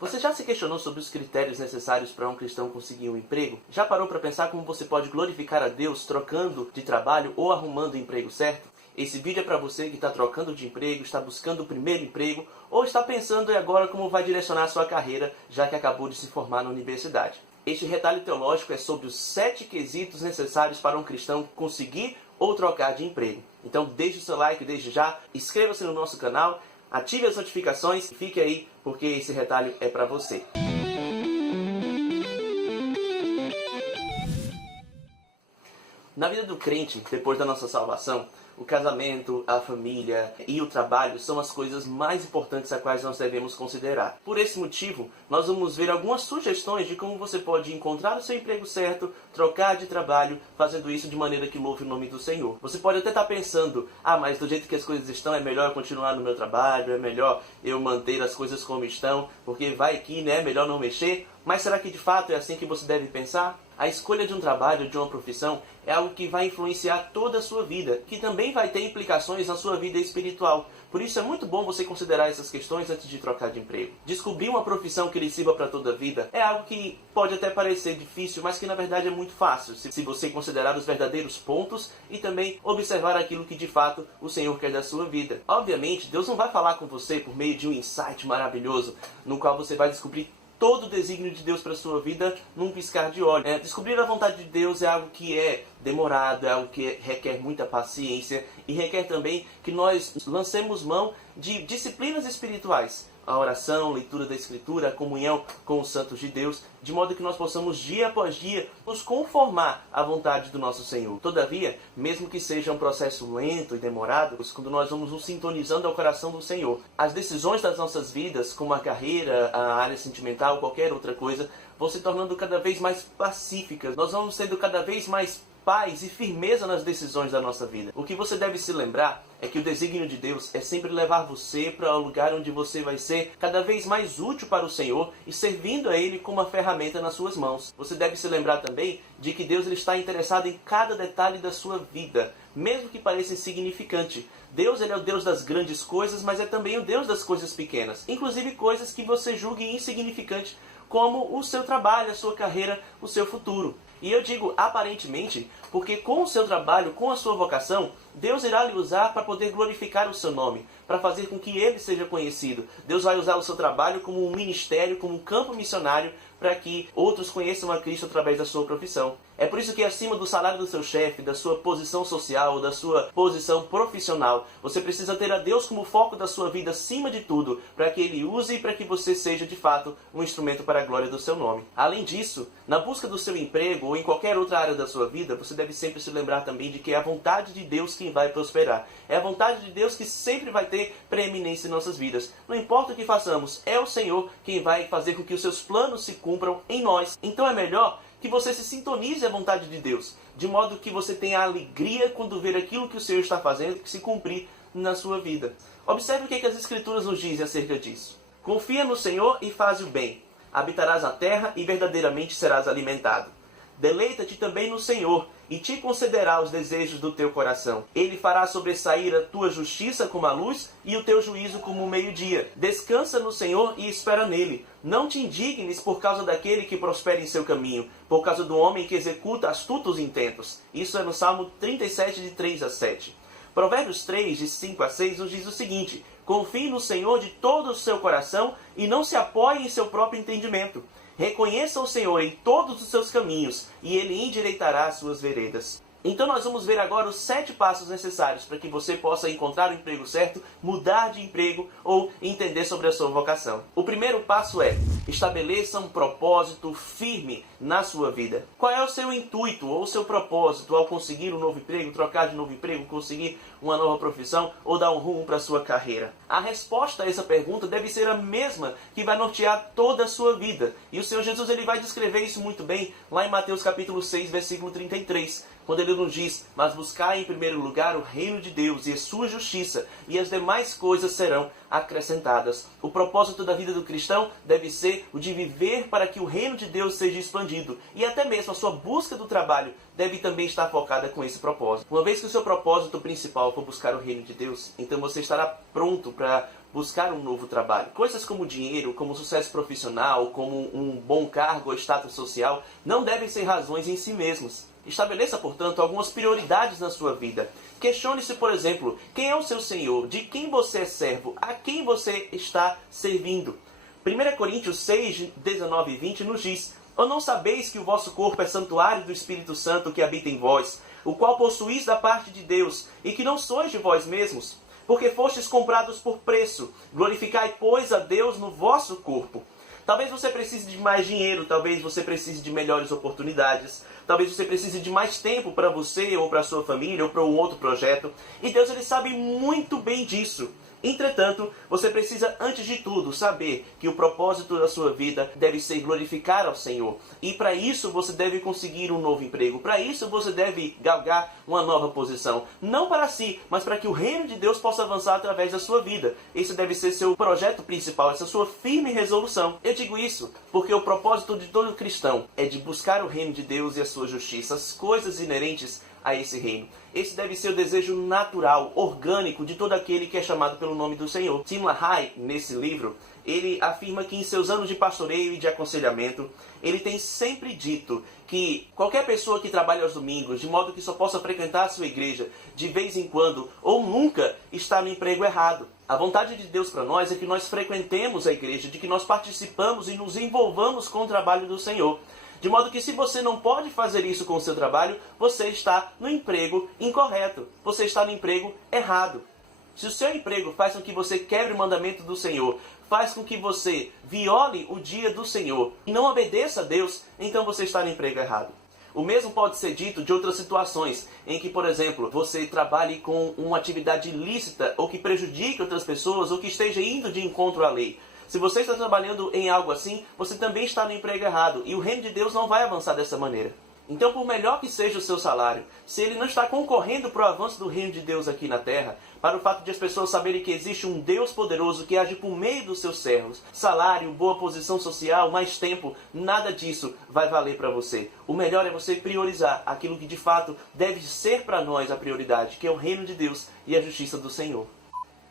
Você já se questionou sobre os critérios necessários para um cristão conseguir um emprego? Já parou para pensar como você pode glorificar a Deus trocando de trabalho ou arrumando o emprego certo? Esse vídeo é para você que está trocando de emprego, está buscando o primeiro emprego ou está pensando agora como vai direcionar a sua carreira, já que acabou de se formar na universidade. Este retalho teológico é sobre os 7 quesitos necessários para um cristão conseguir ou trocar de emprego. Então deixe o seu like desde já, inscreva-se no nosso canal, ative as notificações e fique aí porque esse retalho é para você. Na vida do crente, depois da nossa salvação, o casamento, a família e o trabalho são as coisas mais importantes a quais nós devemos considerar. Por esse motivo, nós vamos ver algumas sugestões de como você pode encontrar o seu emprego certo, trocar de trabalho, fazendo isso de maneira que louve o nome do Senhor. Você pode até estar pensando, mas do jeito que as coisas estão, é melhor eu continuar no meu trabalho, é melhor eu manter as coisas como estão, porque vai que, né, é melhor não mexer. Mas será que de fato é assim que você deve pensar? A escolha de um trabalho, de uma profissão, é algo que vai influenciar toda a sua vida, que também vai ter implicações na sua vida espiritual. Por isso é muito bom você considerar essas questões antes de trocar de emprego. Descobrir uma profissão que lhe sirva para toda a vida é algo que pode até parecer difícil, mas que na verdade é muito fácil, se você considerar os verdadeiros pontos e também observar aquilo que de fato o Senhor quer da sua vida. Obviamente, Deus não vai falar com você por meio de um insight maravilhoso, no qual você vai descobrir todo o desígnio de Deus para a sua vida num piscar de olhos. Descobrir a vontade de Deus é algo que é demorado, é algo que requer muita paciência e requer também que nós lancemos mão de disciplinas espirituais. A oração, leitura da Escritura, a comunhão com os santos de Deus, de modo que nós possamos dia após dia nos conformar à vontade do nosso Senhor. Todavia, mesmo que seja um processo lento e demorado, quando nós vamos nos sintonizando ao coração do Senhor, as decisões das nossas vidas, como a carreira, a área sentimental, qualquer outra coisa, vão se tornando cada vez mais pacíficas. Nós vamos tendo cada vez mais paz e firmeza nas decisões da nossa vida. O que você deve se lembrar é que o desígnio de Deus é sempre levar você para um lugar onde você vai ser cada vez mais útil para o Senhor e servindo a Ele como uma ferramenta nas suas mãos. Você deve se lembrar também de que Deus ele está interessado em cada detalhe da sua vida, mesmo que pareça insignificante. Deus ele é o Deus das grandes coisas, mas é também o Deus das coisas pequenas, inclusive coisas que você julgue insignificantes, como o seu trabalho, a sua carreira, o seu futuro. E eu digo aparentemente, porque com o seu trabalho, com a sua vocação, Deus irá lhe usar para poder glorificar o seu nome, para fazer com que ele seja conhecido. Deus vai usar o seu trabalho como um ministério, como um campo missionário, para que outros conheçam a Cristo através da sua profissão. É por isso que acima do salário do seu chefe, da sua posição social, da sua posição profissional, você precisa ter a Deus como foco da sua vida acima de tudo, para que Ele use e para que você seja de fato um instrumento para a glória do seu nome. Além disso, na busca do seu emprego ou em qualquer outra área da sua vida, você deve sempre se lembrar também de que é a vontade de Deus quem vai prosperar. É a vontade de Deus que sempre vai ter preeminência em nossas vidas. Não importa o que façamos, é o Senhor quem vai fazer com que os seus planos se cumpram em nós. Então é melhor que você se sintonize à vontade de Deus, de modo que você tenha alegria quando ver aquilo que o Senhor está fazendo que se cumprir na sua vida. Observe o que as Escrituras nos dizem acerca disso. Confia no Senhor e faz o bem. Habitarás na terra e verdadeiramente serás alimentado. Deleita-te também no Senhor, e te concederá os desejos do teu coração. Ele fará sobressair a tua justiça como a luz, e o teu juízo como o meio-dia. Descansa no Senhor e espera nele. Não te indignes por causa daquele que prospera em seu caminho, por causa do homem que executa astutos intentos. Isso é no Salmo 37, de 3 a 7. Provérbios 3, de 5 a 6, nos diz o seguinte: confie no Senhor de todo o seu coração e não se apoie em seu próprio entendimento. Reconheça o Senhor em todos os seus caminhos, e Ele endireitará as suas veredas. Então nós vamos ver agora os 7 passos necessários para que você possa encontrar o emprego certo, mudar de emprego ou entender sobre a sua vocação. O primeiro passo é: estabeleça um propósito firme na sua vida. Qual é o seu intuito ou o seu propósito ao conseguir um novo emprego, trocar de novo emprego, conseguir uma nova profissão ou dar um rumo para a sua carreira? A resposta a essa pergunta deve ser a mesma que vai nortear toda a sua vida. E o Senhor Jesus ele vai descrever isso muito bem lá em Mateus capítulo 6, versículo 33, quando ele nos diz: mas buscai em primeiro lugar o reino de Deus e a sua justiça, e as demais coisas serão acrescentadas. O propósito da vida do cristão deve ser o de viver para que o reino de Deus seja expandido. E até mesmo a sua busca do trabalho deve também estar focada com esse propósito. Uma vez que o seu propósito principal for buscar o reino de Deus, então você estará pronto para buscar um novo trabalho. Coisas como dinheiro, como sucesso profissional, como um bom cargo ou status social, não devem ser razões em si mesmos. Estabeleça, portanto, algumas prioridades na sua vida. Questione-se, por exemplo, quem é o seu Senhor, de quem você é servo, a quem você está servindo. 1 Coríntios 6, 19 e 20 nos diz: ou não sabeis que o vosso corpo é santuário do Espírito Santo que habita em vós, o qual possuís da parte de Deus, e que não sois de vós mesmos? Porque fostes comprados por preço. Glorificai, pois, a Deus no vosso corpo. Talvez você precise de mais dinheiro, talvez você precise de melhores oportunidades, talvez você precise de mais tempo para você, ou para a sua família, ou para um outro projeto. E Deus, ele sabe muito bem disso. Entretanto, você precisa, antes de tudo, saber que o propósito da sua vida deve ser glorificar ao Senhor. E para isso você deve conseguir um novo emprego. Para isso você deve galgar uma nova posição. Não para si, mas para que o reino de Deus possa avançar através da sua vida. Esse deve ser seu projeto principal, essa sua firme resolução. Eu digo isso porque o propósito de todo cristão é de buscar o reino de Deus e a sua justiça, as coisas inerentes a esse reino. Esse deve ser o desejo natural, orgânico de todo aquele que é chamado pelo nome do Senhor. Tim LaHaye, nesse livro, ele afirma que em seus anos de pastoreio e de aconselhamento, ele tem sempre dito que qualquer pessoa que trabalha aos domingos, de modo que só possa frequentar a sua igreja de vez em quando ou nunca, está no emprego errado. A vontade de Deus para nós é que nós frequentemos a igreja, de que nós participamos e nos envolvamos com o trabalho do Senhor. De modo que se você não pode fazer isso com o seu trabalho, você está no emprego incorreto. Você está no emprego errado. Se o seu emprego faz com que você quebre o mandamento do Senhor, faz com que você viole o dia do Senhor e não obedeça a Deus, então você está no emprego errado. O mesmo pode ser dito de outras situações, em que, por exemplo, você trabalhe com uma atividade ilícita ou que prejudique outras pessoas ou que esteja indo de encontro à lei. Se você está trabalhando em algo assim, você também está no emprego errado. E o reino de Deus não vai avançar dessa maneira. Então, por melhor que seja o seu salário, se ele não está concorrendo para o avanço do reino de Deus aqui na terra, para o fato de as pessoas saberem que existe um Deus poderoso que age por meio dos seus servos, salário, boa posição social, mais tempo, nada disso vai valer para você. O melhor é você priorizar aquilo que de fato deve ser para nós a prioridade, que é o reino de Deus e a justiça do Senhor.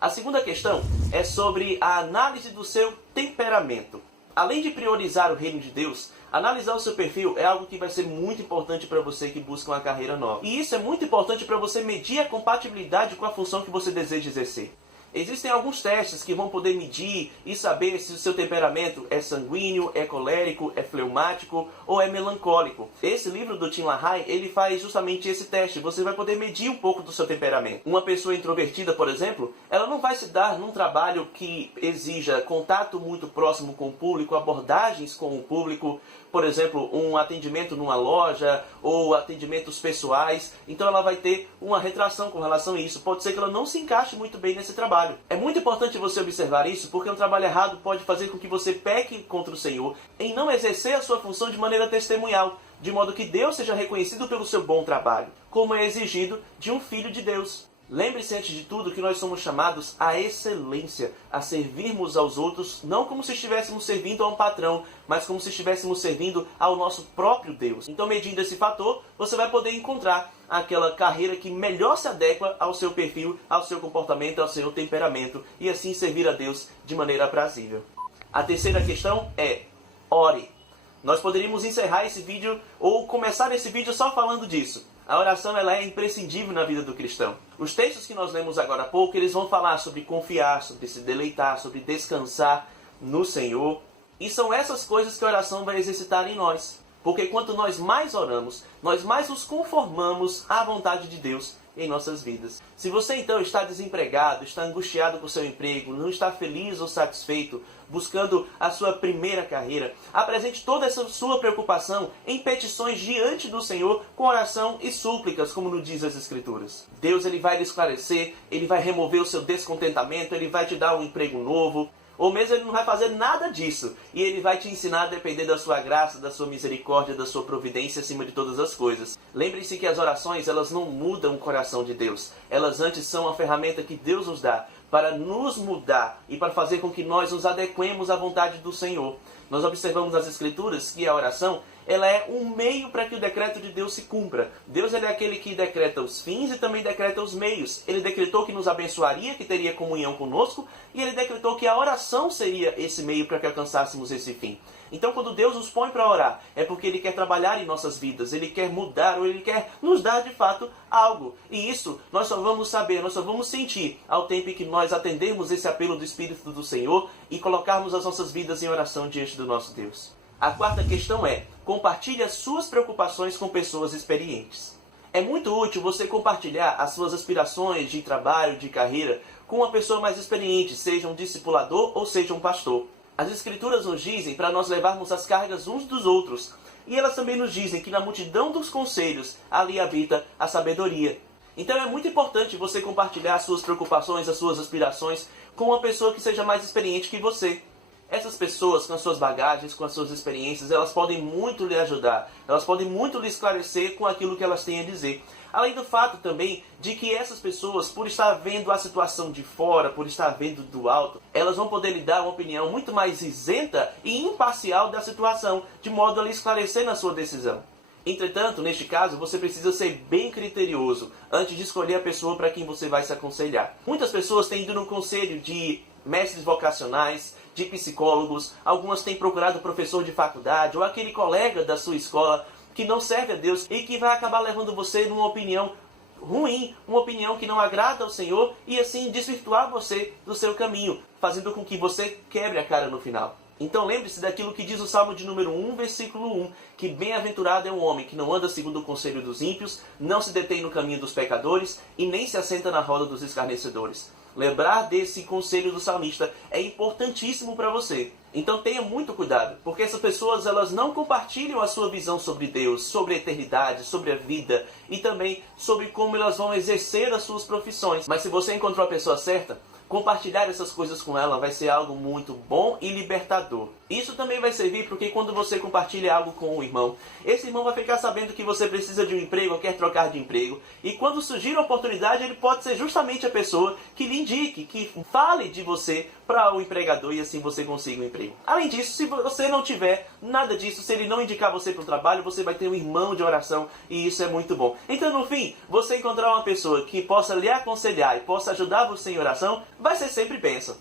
A segunda questão é sobre a análise do seu temperamento. Além de priorizar o reino de Deus, analisar o seu perfil é algo que vai ser muito importante para você que busca uma carreira nova. E isso é muito importante para você medir a compatibilidade com a função que você deseja exercer. Existem alguns testes que vão poder medir e saber se o seu temperamento é sanguíneo, é colérico, é fleumático ou é melancólico. Esse livro do Tim LaHaye, ele faz justamente esse teste. Você vai poder medir um pouco do seu temperamento. Uma pessoa introvertida, por exemplo, ela não vai se dar num trabalho que exija contato muito próximo com o público, abordagens com o público, por exemplo, um atendimento numa loja ou atendimentos pessoais. Então ela vai ter uma retração com relação a isso. Pode ser que ela não se encaixe muito bem nesse trabalho. É muito importante você observar isso, porque um trabalho errado pode fazer com que você peque contra o Senhor em não exercer a sua função de maneira testemunhal, de modo que Deus seja reconhecido pelo seu bom trabalho, como é exigido de um filho de Deus. Lembre-se, antes de tudo, que nós somos chamados à excelência, a servirmos aos outros, não como se estivéssemos servindo a um patrão, mas como se estivéssemos servindo ao nosso próprio Deus. Então, medindo esse fator, você vai poder encontrar aquela carreira que melhor se adequa ao seu perfil, ao seu comportamento, ao seu temperamento, e assim servir a Deus de maneira aprazível. A terceira questão é: ore. Nós poderíamos encerrar esse vídeo ou começar esse vídeo só falando disso. A oração, ela é imprescindível na vida do cristão. Os textos que nós lemos agora há pouco, eles vão falar sobre confiar, sobre se deleitar, sobre descansar no Senhor. E são essas coisas que a oração vai exercitar em nós. Porque quanto nós mais oramos, nós mais nos conformamos à vontade de Deus em nossas vidas. Se você então está desempregado, está angustiado com o seu emprego, não está feliz ou satisfeito, buscando a sua primeira carreira, apresente toda essa sua preocupação em petições diante do Senhor com oração e súplicas, como nos diz as Escrituras. Deus, ele vai lhe esclarecer, ele vai remover o seu descontentamento, ele vai te dar um emprego novo, ou mesmo ele não vai fazer nada disso, e ele vai te ensinar a depender da sua graça, da sua misericórdia, da sua providência acima de todas as coisas. Lembre-se que as orações, elas não mudam o coração de Deus. Elas antes são a ferramenta que Deus nos dá para nos mudar e para fazer com que nós nos adequemos à vontade do Senhor. Nós observamos nas Escrituras que a oração ela é um meio para que o decreto de Deus se cumpra. Deus ele é aquele que decreta os fins e também decreta os meios. Ele decretou que nos abençoaria, que teria comunhão conosco, e ele decretou que a oração seria esse meio para que alcançássemos esse fim. Então, quando Deus nos põe para orar, é porque Ele quer trabalhar em nossas vidas, Ele quer mudar ou Ele quer nos dar de fato algo. E isso nós só vamos saber, nós só vamos sentir ao tempo em que nós atendermos esse apelo do Espírito do Senhor e colocarmos as nossas vidas em oração diante do nosso Deus. A quarta questão é: compartilhe as suas preocupações com pessoas experientes. É muito útil você compartilhar as suas aspirações de trabalho, de carreira, com uma pessoa mais experiente, seja um discipulador ou seja um pastor. As Escrituras nos dizem para nós levarmos as cargas uns dos outros. E elas também nos dizem que na multidão dos conselhos, ali habita a sabedoria. Então é muito importante você compartilhar as suas preocupações, as suas aspirações com uma pessoa que seja mais experiente que você. Essas pessoas, com as suas bagagens, com as suas experiências, elas podem muito lhe ajudar. Elas podem muito lhe esclarecer com aquilo que elas têm a dizer. Além do fato também de que essas pessoas, por estar vendo a situação de fora, por estar vendo do alto, elas vão poder lhe dar uma opinião muito mais isenta e imparcial da situação, de modo a lhe esclarecer na sua decisão. Entretanto, neste caso, você precisa ser bem criterioso antes de escolher a pessoa para quem você vai se aconselhar. Muitas pessoas têm ido no conselho de mestres vocacionais, de psicólogos, algumas têm procurado professor de faculdade ou aquele colega da sua escola que não serve a Deus e que vai acabar levando você numa opinião ruim, uma opinião que não agrada ao Senhor e assim desvirtuar você do seu caminho, fazendo com que você quebre a cara no final. Então lembre-se daquilo que diz o Salmo de número 1, versículo 1, que bem-aventurado é o homem que não anda segundo o conselho dos ímpios, não se detém no caminho dos pecadores e nem se assenta na roda dos escarnecedores. Lembrar desse conselho do salmista é importantíssimo para você. Então tenha muito cuidado, porque essas pessoas elas não compartilham a sua visão sobre Deus, sobre a eternidade, sobre a vida e também sobre como elas vão exercer as suas profissões. Mas se você encontrou a pessoa certa, compartilhar essas coisas com ela vai ser algo muito bom e libertador. Isso também vai servir porque quando você compartilha algo com um irmão, esse irmão vai ficar sabendo que você precisa de um emprego ou quer trocar de emprego. E quando surgir a oportunidade, ele pode ser justamente a pessoa que lhe indique, que fale de você para o empregador e assim você consiga um emprego. Além disso, se você não tiver nada disso, se ele não indicar você para o trabalho, você vai ter um irmão de oração e isso é muito bom. Então, no fim, você encontrar uma pessoa que possa lhe aconselhar e possa ajudar você em oração, vai ser sempre bênção.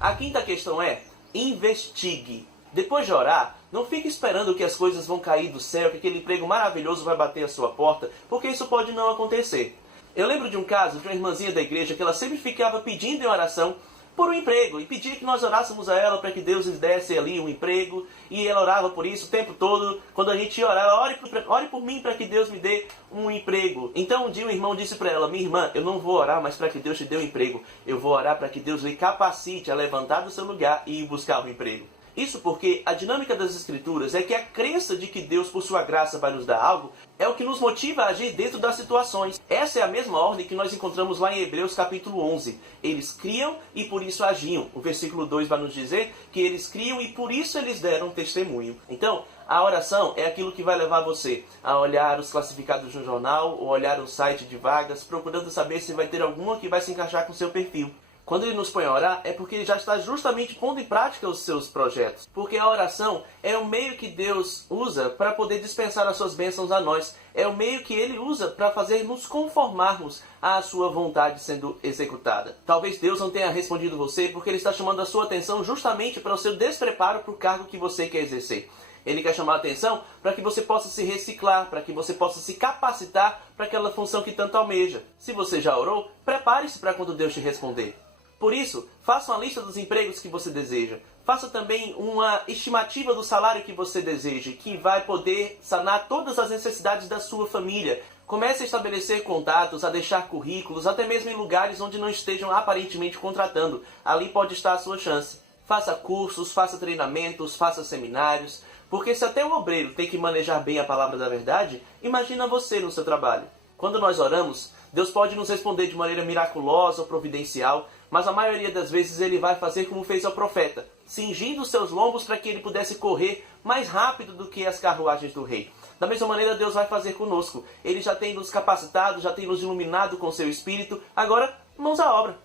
A quinta questão é: investigue. Depois de orar, não fique esperando que as coisas vão cair do céu, que aquele emprego maravilhoso vai bater a sua porta, porque isso pode não acontecer. Eu lembro de um caso de uma irmãzinha da igreja que ela sempre ficava pedindo em oração por um emprego e pedia que nós orássemos a ela para que Deus lhes desse ali um emprego, e ela orava por isso o tempo todo. Quando a gente ia orar, ela ore por mim para que Deus me dê um emprego. Então um dia um irmão disse para ela: minha irmã, eu não vou orar mais para que Deus te dê um emprego, eu vou orar para que Deus lhe capacite a levantar do seu lugar e ir buscar um emprego. Isso porque a dinâmica das Escrituras é que a crença de que Deus, por sua graça, vai nos dar algo, é o que nos motiva a agir dentro das situações. Essa é a mesma ordem que nós encontramos lá em Hebreus capítulo 11. Eles criam e por isso agiam. O versículo 2 vai nos dizer que eles criam e por isso eles deram testemunho. Então, a oração é aquilo que vai levar você a olhar os classificados no jornal ou olhar um site de vagas, procurando saber se vai ter alguma que vai se encaixar com o seu perfil. Quando ele nos põe a orar, é porque ele já está justamente pondo em prática os seus projetos. Porque a oração é o meio que Deus usa para poder dispensar as suas bênçãos a nós. É o meio que Ele usa para fazer nos conformarmos à sua vontade sendo executada. Talvez Deus não tenha respondido você porque Ele está chamando a sua atenção justamente para o seu despreparo para o cargo que você quer exercer. Ele quer chamar a atenção para que você possa se reciclar, para que você possa se capacitar para aquela função que tanto almeja. Se você já orou, prepare-se para quando Deus te responder. Por isso, faça uma lista dos empregos que você deseja. Faça também uma estimativa do salário que você deseja, que vai poder sanar todas as necessidades da sua família. Comece a estabelecer contatos, a deixar currículos, até mesmo em lugares onde não estejam aparentemente contratando. Ali pode estar a sua chance. Faça cursos, faça treinamentos, faça seminários. Porque se até o obreiro tem que manejar bem a palavra da verdade, imagina você no seu trabalho. Quando nós oramos, Deus pode nos responder de maneira miraculosa ou providencial, mas a maioria das vezes Ele vai fazer como fez ao profeta, cingindo seus lombos para que ele pudesse correr mais rápido do que as carruagens do rei. Da mesma maneira, Deus vai fazer conosco. Ele já tem nos capacitado, já tem nos iluminado com seu Espírito. Agora, mãos à obra.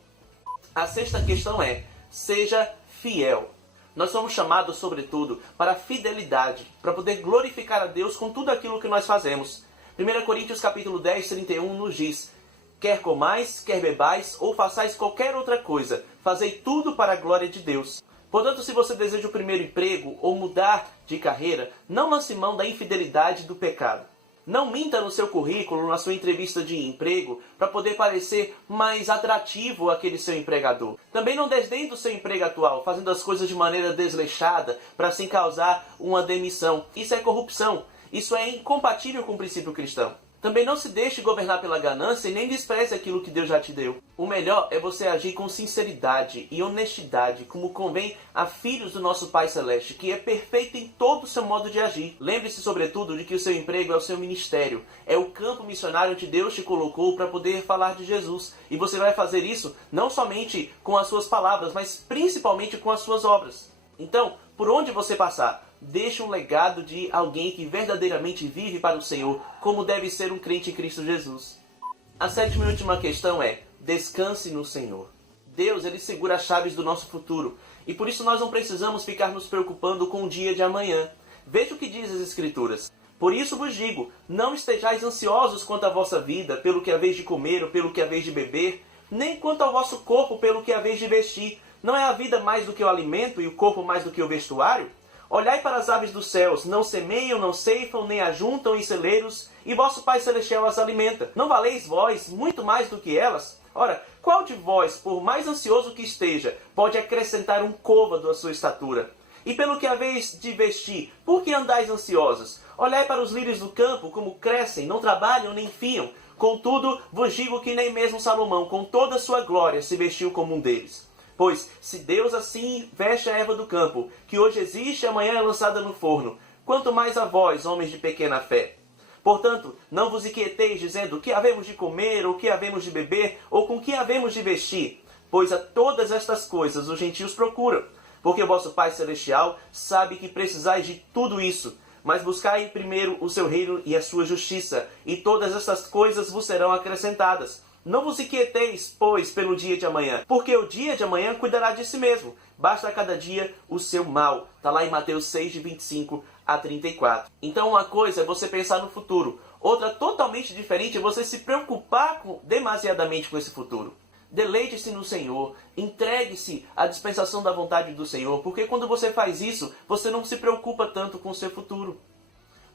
A sexta questão é: seja fiel. Nós somos chamados, sobretudo, para a fidelidade, para poder glorificar a Deus com tudo aquilo que nós fazemos. 1 Coríntios capítulo 10, 31 nos diz: quer comais, quer bebais, ou façais qualquer outra coisa, fazei tudo para a glória de Deus. Portanto, se você deseja o primeiro emprego ou mudar de carreira, não lance mão da infidelidade e do pecado. Não minta no seu currículo, na sua entrevista de emprego, para poder parecer mais atrativo àquele seu empregador. Também não desdenhe do seu emprego atual, fazendo as coisas de maneira desleixada, para assim causar uma demissão. Isso é corrupção. Isso é incompatível com o princípio cristão. Também não se deixe governar pela ganância e nem despreze aquilo que Deus já te deu. O melhor é você agir com sinceridade e honestidade, como convém a filhos do nosso Pai Celeste, que é perfeito em todo o seu modo de agir. Lembre-se, sobretudo, de que o seu emprego é o seu ministério. É o campo missionário onde Deus te colocou para poder falar de Jesus. E você vai fazer isso não somente com as suas palavras, mas principalmente com as suas obras. Então, por onde você passar, deixe um legado de alguém que verdadeiramente vive para o Senhor, como deve ser um crente em Cristo Jesus. A sétima e última questão é: descanse no Senhor. Deus, Ele segura as chaves do nosso futuro, e por isso nós não precisamos ficar nos preocupando com o dia de amanhã. Veja o que diz as Escrituras. Por isso vos digo, não estejais ansiosos quanto à vossa vida, pelo que haveis de comer ou pelo que haveis de beber, nem quanto ao vosso corpo, pelo que haveis de vestir. Não é a vida mais do que o alimento e o corpo mais do que o vestuário? Olhai para as aves dos céus, não semeiam, não ceifam, nem ajuntam em celeiros, e vosso Pai Celestial as alimenta. Não valeis vós muito mais do que elas? Ora, qual de vós, por mais ansioso que esteja, pode acrescentar um côvado à sua estatura? E pelo que haveis de vestir, por que andais ansiosos? Olhai para os lírios do campo, como crescem, não trabalham nem fiam. Contudo, vos digo que nem mesmo Salomão, com toda a sua glória, se vestiu como um deles. Pois, se Deus assim veste a erva do campo, que hoje existe e amanhã é lançada no forno, quanto mais a vós, homens de pequena fé. Portanto, não vos inquieteis dizendo: que havemos de comer, ou que havemos de beber, ou com que havemos de vestir? Pois a todas estas coisas os gentios procuram, porque o vosso Pai Celestial sabe que precisais de tudo isso. Mas buscai primeiro o seu reino e a sua justiça, e todas estas coisas vos serão acrescentadas. Não vos inquieteis, pois, pelo dia de amanhã, porque o dia de amanhã cuidará de si mesmo. Basta a cada dia o seu mal. Está lá em Mateus 6, de 25 a 34. Então uma coisa é você pensar no futuro. Outra totalmente diferente é você se preocupar demasiadamente com esse futuro. Deleite-se no Senhor, entregue-se à dispensação da vontade do Senhor, porque quando você faz isso, você não se preocupa tanto com o seu futuro.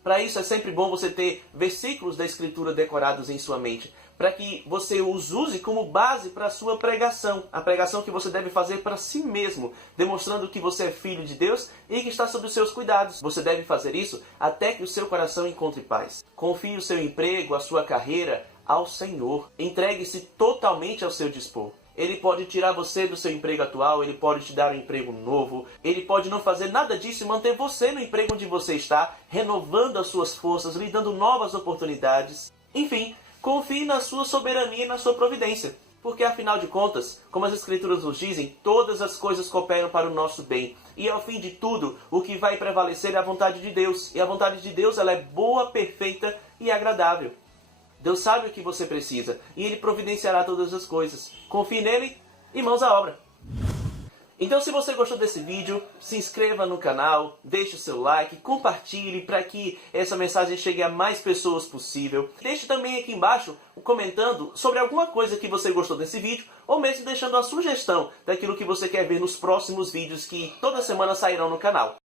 Para isso é sempre bom você ter versículos da Escritura decorados em sua mente, para que você os use como base para a sua pregação, a pregação que você deve fazer para si mesmo, demonstrando que você é filho de Deus e que está sob os seus cuidados. Você deve fazer isso até que o seu coração encontre paz. Confie o seu emprego, a sua carreira ao Senhor. Entregue-se totalmente ao seu dispor. Ele pode tirar você do seu emprego atual, ele pode te dar um emprego novo, ele pode não fazer nada disso e manter você no emprego onde você está, renovando as suas forças, lhe dando novas oportunidades. Enfim, confie na sua soberania e na sua providência. Porque, afinal de contas, como as Escrituras nos dizem, todas as coisas cooperam para o nosso bem. E, ao fim de tudo, o que vai prevalecer é a vontade de Deus. E a vontade de Deus ela é boa, perfeita e agradável. Deus sabe o que você precisa e Ele providenciará todas as coisas. Confie nele e mãos à obra. Então, se você gostou desse vídeo, se inscreva no canal, deixe o seu like, compartilhe para que essa mensagem chegue a mais pessoas possível. Deixe também aqui embaixo comentando sobre alguma coisa que você gostou desse vídeo, ou mesmo deixando uma sugestão daquilo que você quer ver nos próximos vídeos que toda semana sairão no canal.